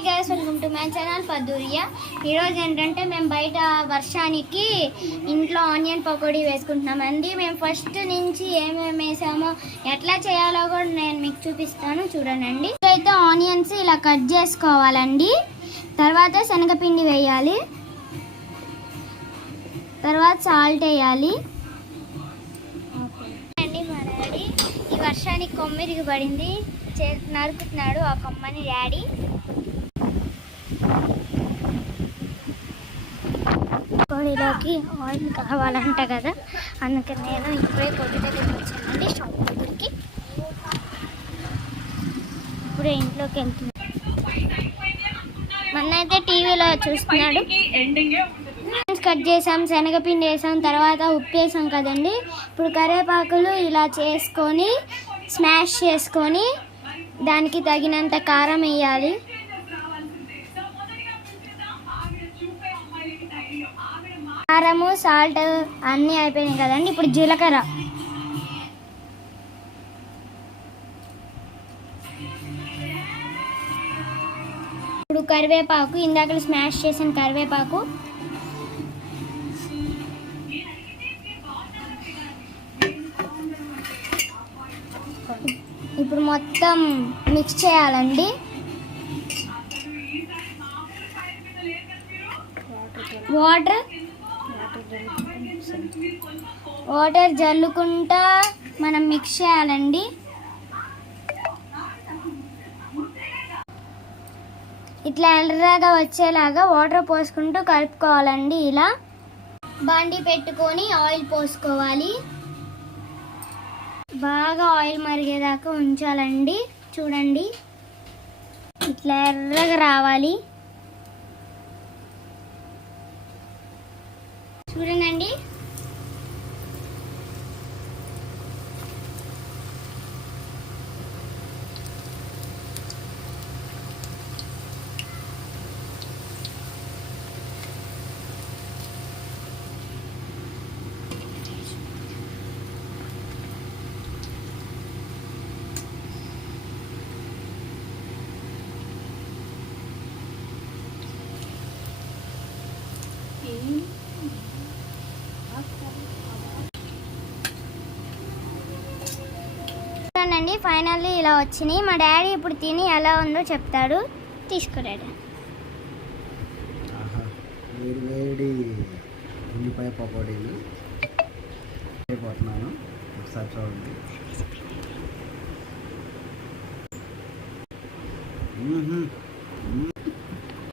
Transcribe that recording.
Hi guys, welcome to my channel Padduriya. ఈరోజు ఏంటంటే మేము బయట వర్షానికి ఇంట్లో ఆనియన్ పకోడీ వేసుకుంటున్నామండి. మేము ఫస్ట్ నుంచి ఏమేమి వేసామో ఎట్లా చేయాలో కూడా నేను మీకు చూపిస్తాను, చూడండి. అయితే ఆనియన్స్ ఇలా కట్ చేసుకోవాలండి. తర్వాత శనగపిండి వేయాలి, తర్వాత సాల్ట్ వేయాలి. అండి మా డాడీ ఈ వర్షానికి కొమ్మిరికి పడింది, నరుకుతున్నాడు ఆ కొమ్మని డాడీ. పకోడీలోకి ఆయిల్ కావాలంట కదా, అందుకని నేను ఇప్పుడే కొద్ది దగ్గరికి వచ్చానండి, షాప్ దగ్గరికి. ఇప్పుడే ఇంట్లోకి వెళ్తున్నాను. మొన్న అయితే టీవీలో చూస్తున్నాడు. కట్ చేసాం, శనగపిండి వేసాం, తర్వాత ఉప్పు వేసాం కదండి. ఇప్పుడు కరివేపాకులు ఇలా చేసుకొని స్మాష్ చేసుకొని దానికి తగినంత కారం వేయాలి. కారము సాల్ట్ అన్నీ అయిపోయినాయి కదండి. ఇప్పుడు జీలకర్ర, ఇప్పుడు కరివేపాకు, ఇందాక స్మాష్ చేసిన కరివేపాకు, ఇప్పుడు మొత్తం మిక్స్ చేయాలండి. వాటర్ జల్లుకుంటా మనం మిక్స్ చేయాలండి. ఇట్లా ఎర్రగా వచ్చేలాగా వాటర్ పోసుకుంటూ కలుపుకోవాలండి. ఇలా బాండి పెట్టుకొని ఆయిల్ పోసుకోవాలి. బాగా ఆయిల్ మరిగేదాకా ఉంచాలండి. చూడండి, ఇట్లా ఎర్రగా రావాలి. చూడండి. చూడండి, ఫైనల్లీ ఇలా వచ్చినాయి. మా డాడీ ఇప్పుడు తిని ఎలా ఉందో చెప్తాడు. తీసుకురాడు. వేడి ఉల్లిపాయ పకోడీలు అయిపోతున్నాను, ఒకసారి చూడండి.